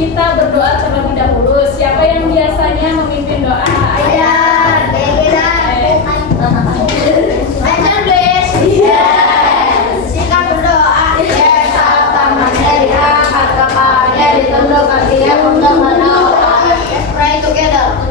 kita berdoa terlebih dahulu. Siapa yang biasanya memimpin doa? Ayah, kita berdoa. Pray together.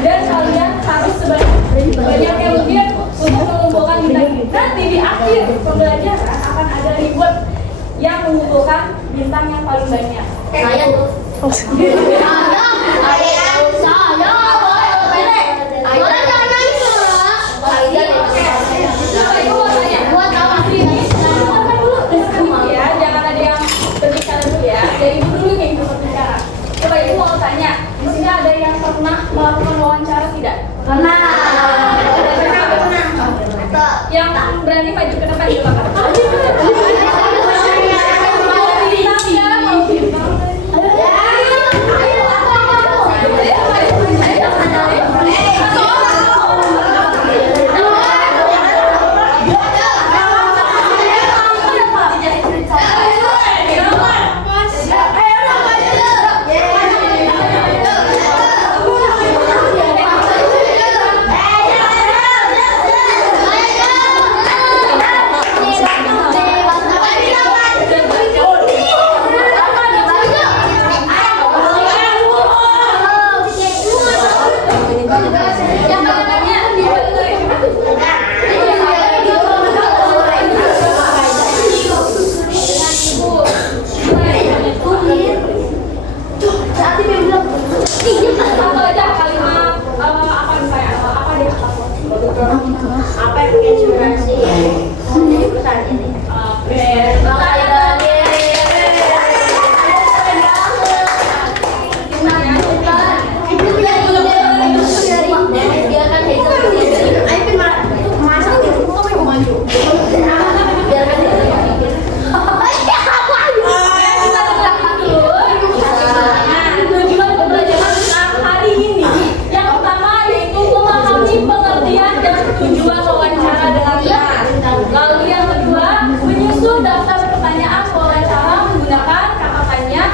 dan kalian harus sebanyak mungkin untuk mengumpulkan bintang. Nanti di akhir pembelajaran akan ada reward yang mengumpulkan bintang yang paling banyak. Saya tuh. Ayo. Yang berani maju ke depan juga kan? Satu aja kalimat apa misalnya apa deh Apa yang punya inspirasi dari perusahaan ini? Biarkan Hazel sendiri. Ayo masak itu kok mau maju. Biarkan Hazel sendiri. Tujuan pembelajaran hari ini yang pertama yaitu memahami pengertian dan tujuan wawancara dengan benar. Lalu yang kedua, menyusun daftar pertanyaan wawancara menggunakan kata tanya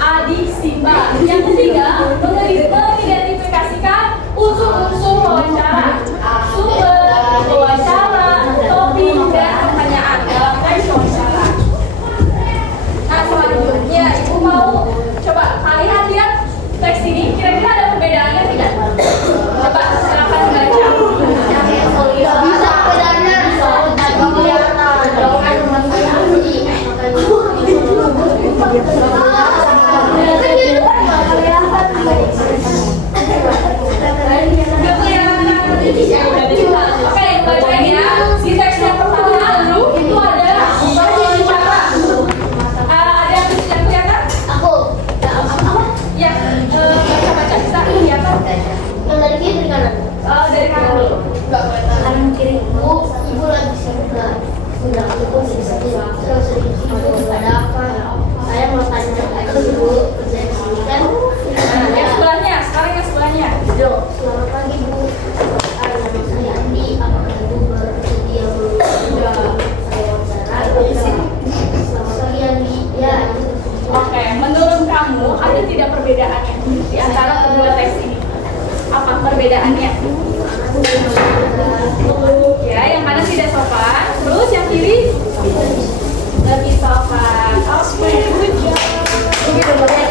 adisipa. Yang ketiga, mengidentifikasikan unsur-unsur wawancara, sumber wawancara, topik dan pertanyaan dalam teks wawancara. Nah, selanjutnya Ibu mau coba kalian lihat teks ini, kira-kira ada perbedaannya tidak? Coba silakan baca. Bisa bedanya tanpa kelihatan. Jangan Oke, bacain ya. Di teks yang pertama itu ada wawancara. Ada yang bisa kelihatan? aku apa? Ya, baca bisa kelihatan. Yang dari kiri dari kanan. Dari kanan dulu. Kanan kiri. Ibu lagi sibuk nggak? Sudah aku bisa terus ada apa? Saya mau tanya aja dulu kerja di sini kan. Yang sebelahnya, sekarang yang sebelahnya. Selamat pagi Bu. Nama saya Andi. Apakah Ibu bersedia saya wawancara? Selamat pagi Andi. Ya. Oke, menurut kamu ada tidak perbedaannya di antara kedua teks ini? Apa perbedaannya? Ya, yang mana tidak sopan, terus yang kiri lebih sopan. Oke, good job. Begitu boleh.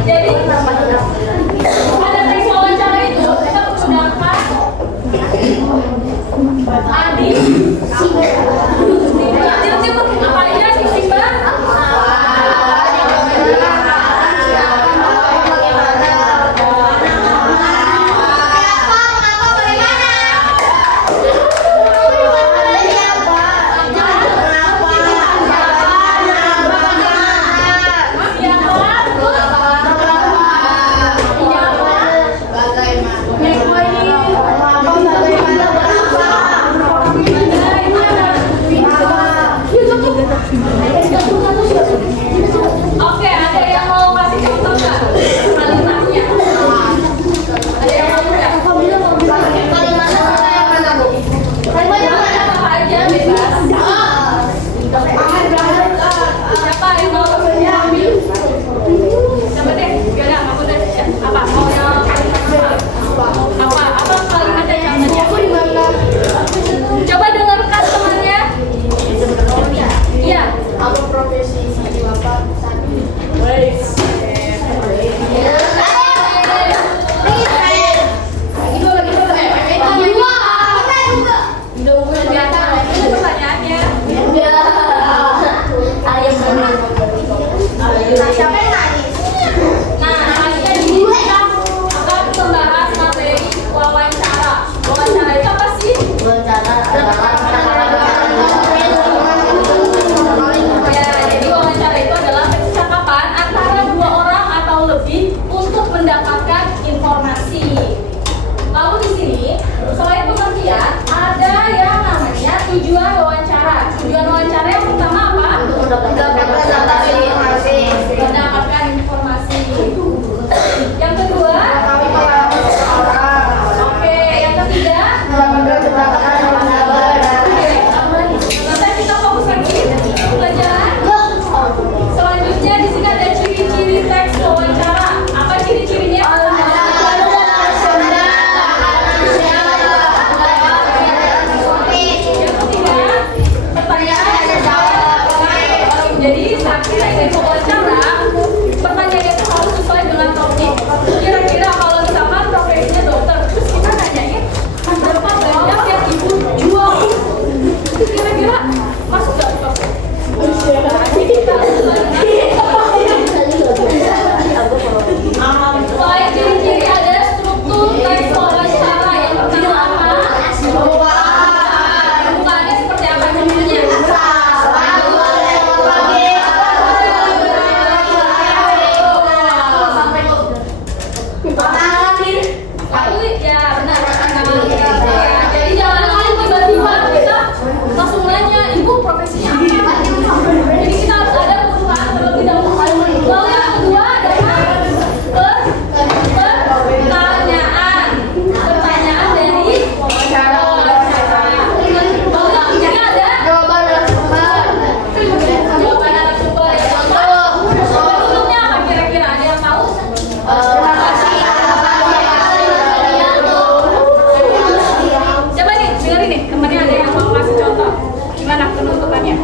Jadi pada teks wawancara itu kita menggunakan Adi, apa aja sih Simba? Ya, jadi wawancara itu adalah percakapan antara dua orang atau lebih untuk mendapatkan informasi. Lalu di sini, selain pengertian, ada yang namanya tujuan wawancara. Tujuan wawancara yang pertama apa? Mendapatkan informasi. Yang kedua, oke. Yang ketiga, bisa kita fokus lagi pelajaran. Selanjutnya di sini ada ciri-ciri teks wawancara. Apa ciri-cirinya? Yang ketiga, pertanyaan dan jawab. Jadi saat kita ingin wawancara, pertanyaan itu harus sesuai dengan topik. Kira-kira kalau misalkan profesinya dokter, terus kita nanyain berapa banyak yang ibu jual? Kira-kira masuk nggak topik? Nanti kita selain ciri-ciri ada struktur teks wawancara. Yang pertama apa? Pembukaannya seperti apa contohnya? Lalu ya benar. Ya, jadi jangan langsung tiba-tiba kita langsung nanya ibu profesinya apa. Jadi kita harus ada pembukaan terlebih dahulu. Lalu yang kedua adalah pertanyaan. Pertanyaan dari wawancara. Lalu yang ketiga ada jawaban narasumber. Ya, bentuknya apa kira-kira? Ada yang tahu? Coba nih, dengerin nih, temennya ada yang mau kasih contoh. Gimana penutupannya?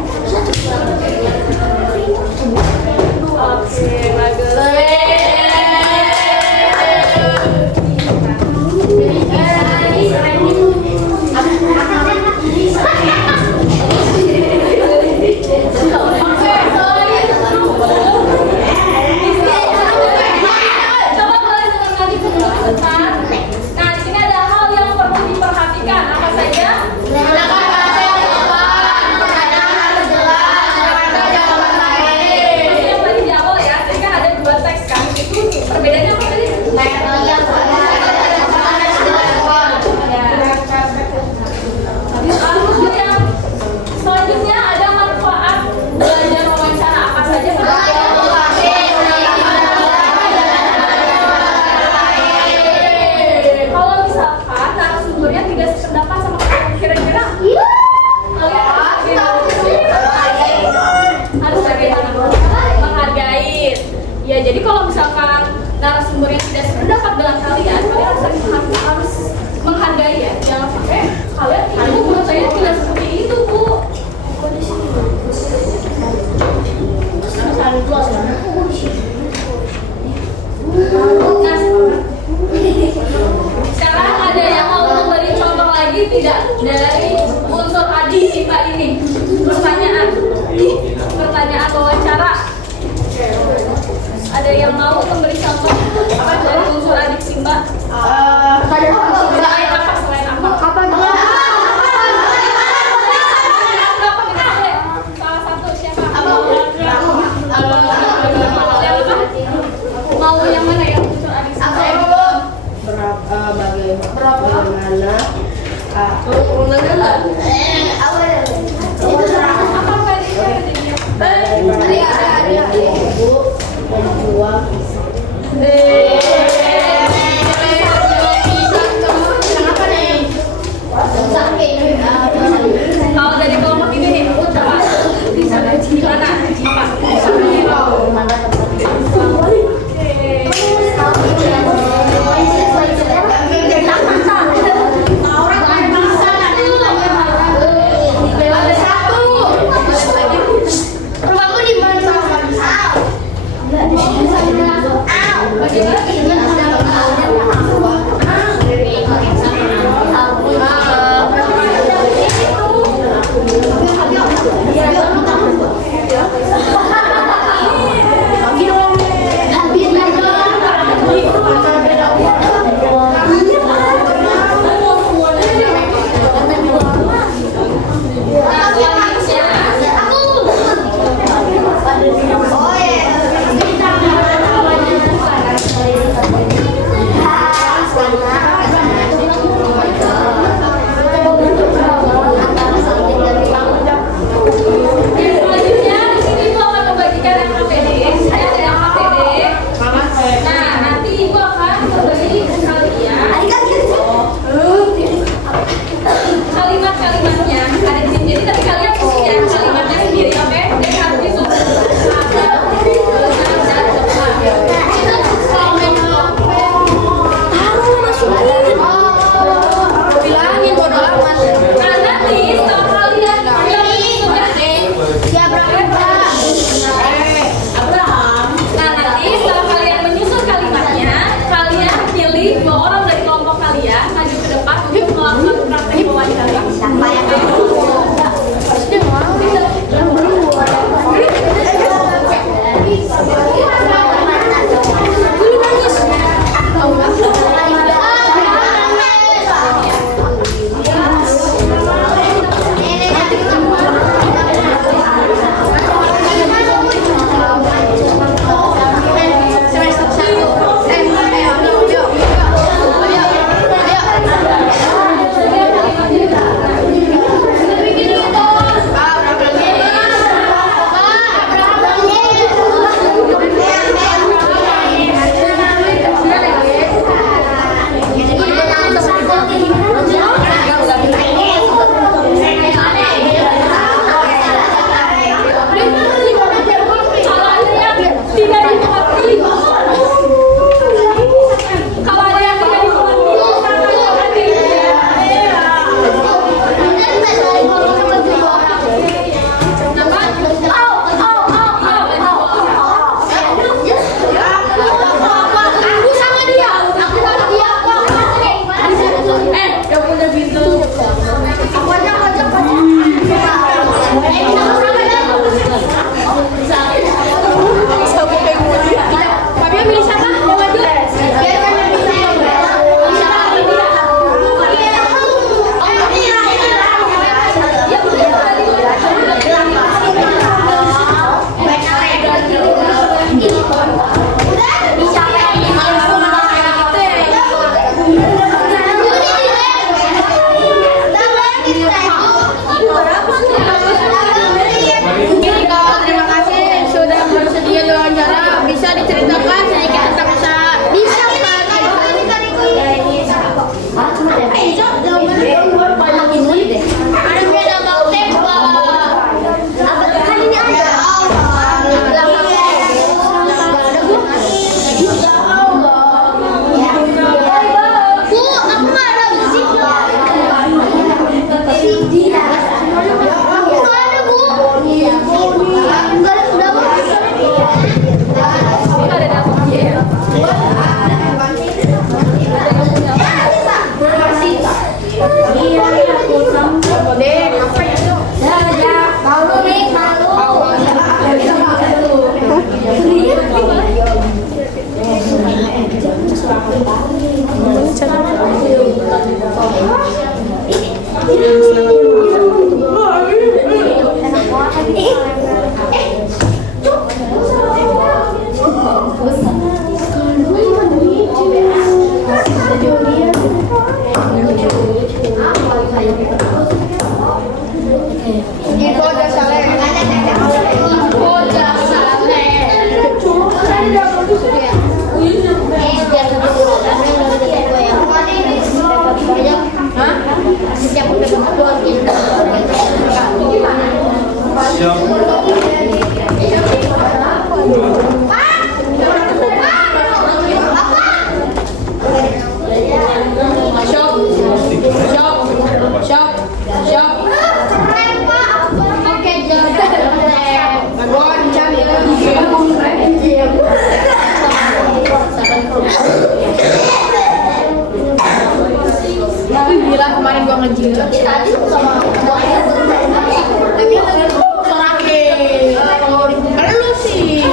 Oke, bagus. Coba mulai dengan lagi sebentar. Nah, di sini ada hal yang perlu diperhatikan. Apa saja? Ini yang tadi di awal ya. Tadi kan ada dua teks kan. Itu perbedaannya apa tadi? Lalu yang selanjutnya ada manfaat belajar wawancara apa saja? Kalau misalkan narasumbernya tidak sependapat sama kalian, kira-kira kalian harus bagaimana? Menghargai. Ya, jadi kalau misalkan narasumbernya tidak sependapat dengan kalian harus menghargai ya. Jangan sampai kalian itu menurut saya tidak seperti itu, Bu. Sekarang ada yang mau memberi contoh lagi tidak dari unsur adik Simba ini? Pertanyaan wawancara. Ada yang mau memberi contoh apa dari unsur adik Simba? Selain apa? Salah satu siapa? Mau yang mana yang unsur adik Simba? Bagaimana ibu membuang Kalau dari kelompok ini nih, coba gimana? Itu Kemarin gua ngejilat tadi sama lu sih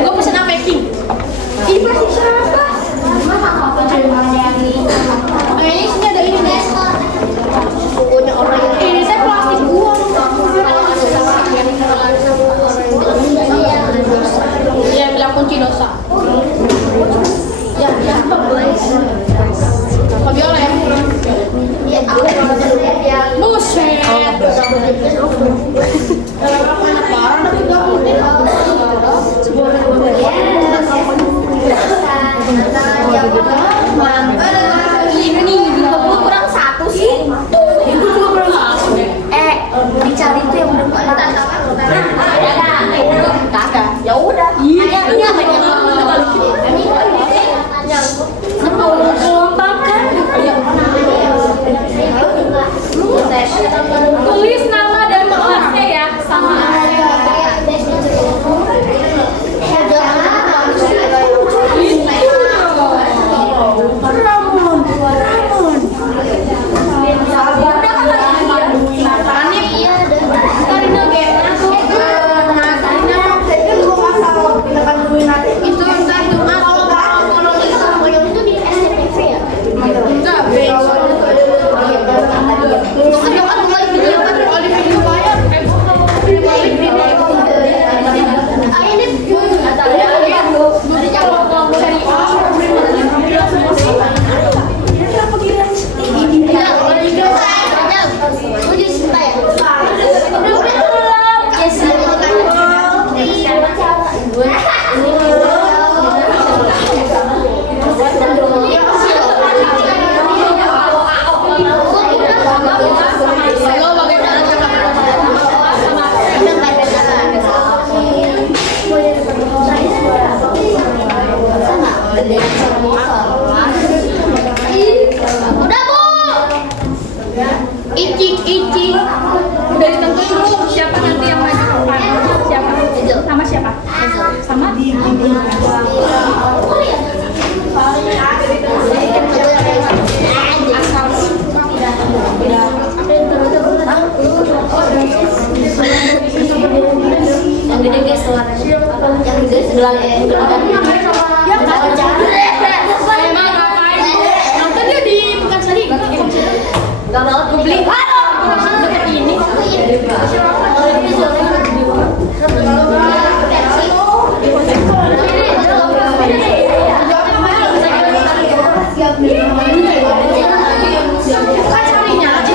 gue pesen apa King? Ini pasti siapa? Kayaknya sini ada ini deh. Pokoknya orang ini saya plastik gua. Iya bilang kunci dosa. Ya, Fabiola ya? Iya, aku buset. Kurang satu sih. Dicari itu yang udah kagak. Ya udah. Iya, tulis nama dan kelasnya ya sama. Udah Bu. Icing. Udah ditentuin belum siapa nanti yang maju? Siapa? Sama siapa? Sama? Yang gede guys, yang gede sebelah ya nonton dia di Pekansari gak mau gue beli dekat ini kan carinya aja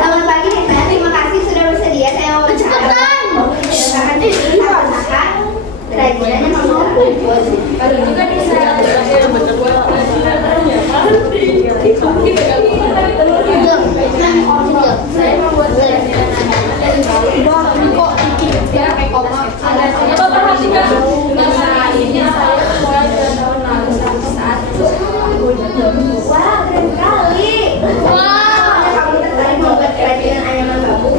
Selamat pagi, terima kasih sudah bersedia. Saya mau kerajinan yang mau juga bisa. Saya membuat wah, keren sekali. Wah, kamu tertarik membuat kerajinan anyaman bambu?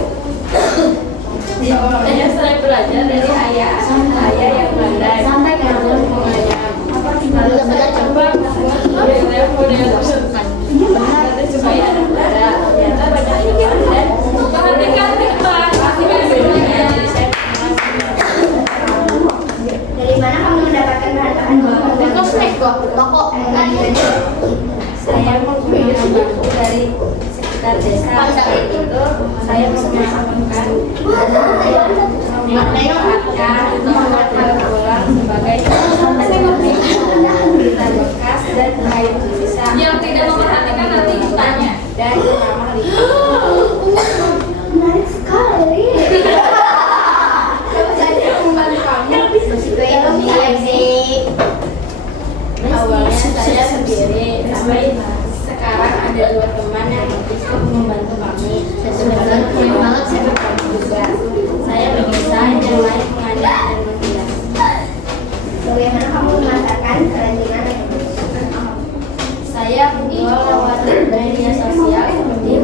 Saya belajar dari ayah yang pandai. Sampai kan Lalu saya coba model supaya ada udara. Ternyata banyak ikan dan perhatikan depan. dari mana kamu mendapatkan bahan-bahan toko Saya mengambil dari sekitar desa. Itu saya bisa memasakkan memanfaatkan untuk membuat bolang sebagai berita bekas dan kayu sisa. Yang tidak memperhatikan nanti ditanya dan ramah menarik sekali. Coba saja membantu kamu. Awalnya saya sendiri, sampai sekarang ada 2 teman yang ikut membantu kami. Dan sebenarnya banget saya berbagi juga. Saya mendesain, yang lain mengajar dan menghias. Bagaimana kamu memasarkan kerajinan yang Saya menjual lewat media sosial seperti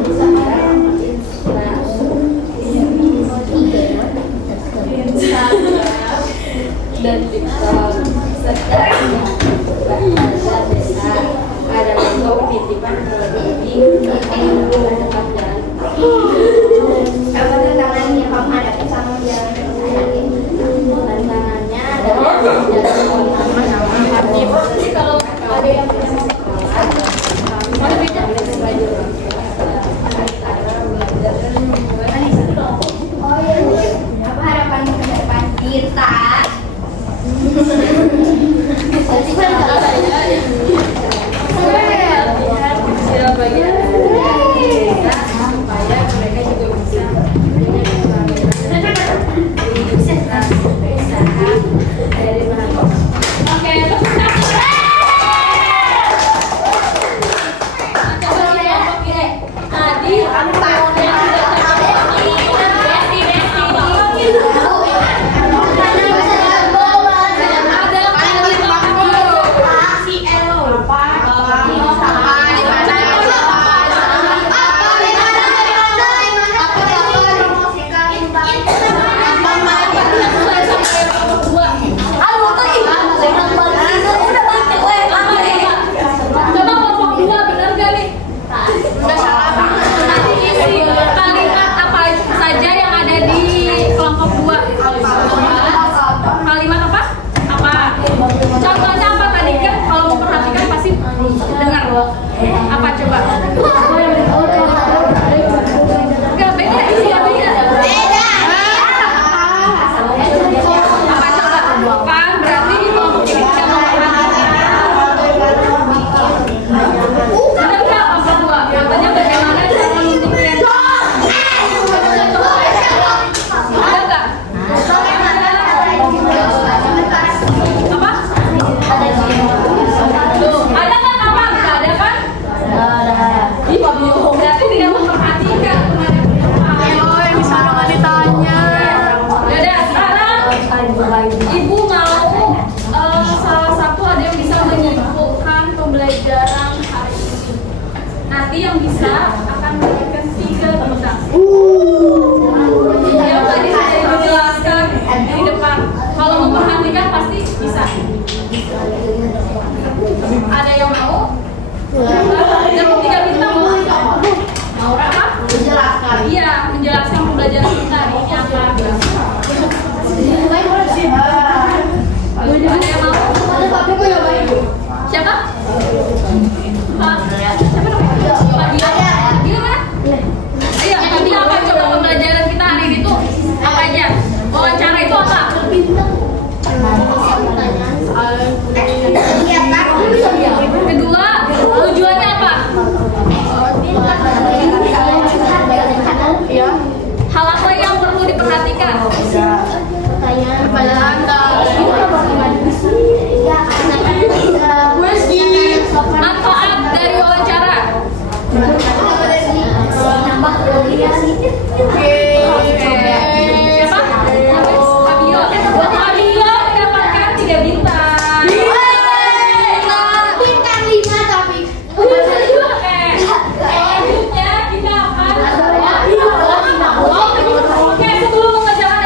yang bisa akan mendapatkan 3 bintang. Yang tadi saya menjelaskan di depan. Kalau memperhatikan pasti bisa. Ada yang mau? Dapat 3 bintang mau? Mau apa? Menjelaskan. Iya, menjelaskan pembelajaran kita hari ini apa? Ada yang mau? Siapa? Siapa dong? Pak Dio. Dio mana? Iya, nanti apa coba pembelajaran kita hari ini tuh? Apa aja? Wawancara itu apa? Kedua, tujuannya apa? Hal apa yang perlu diperhatikan? Manfaat dari wawancara. Siapa? Fabio. Fabio mendapatkan 3 bintang. Bintang 5 tapi. Selanjutnya kita akan. Oke, sebelum mengerjakan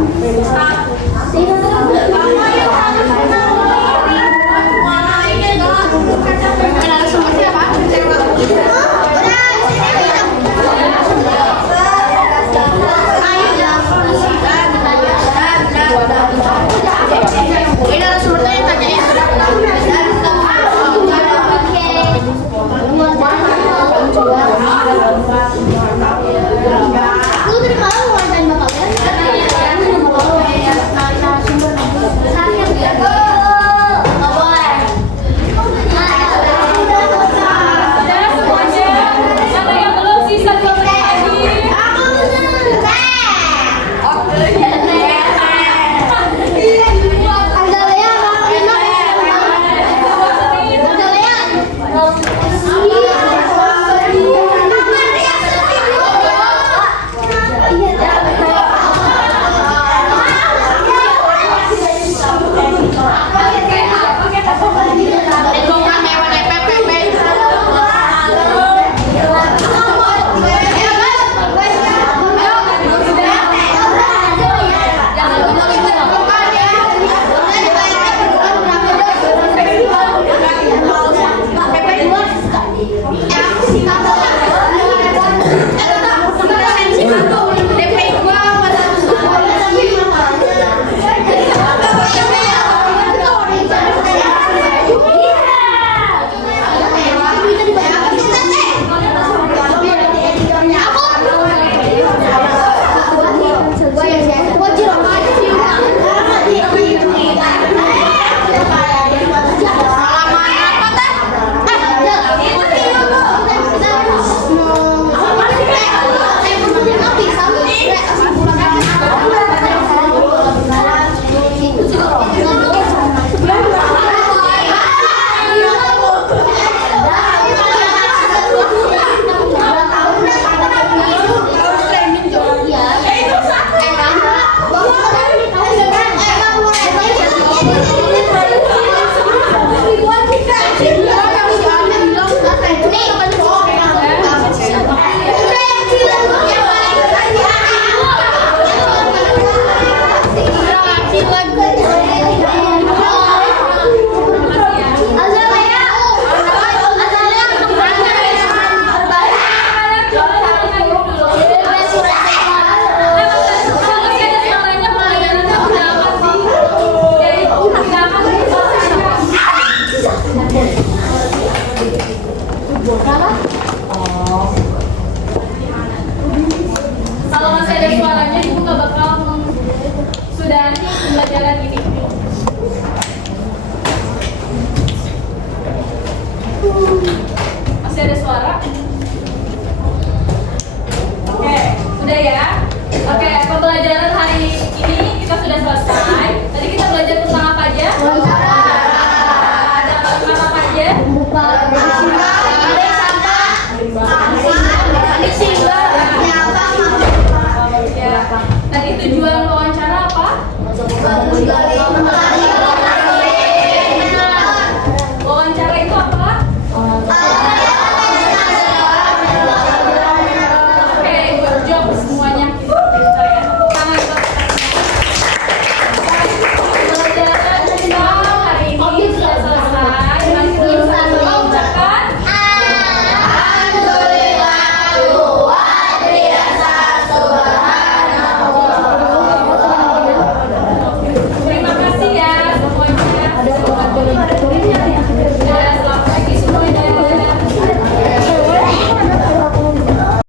Ah,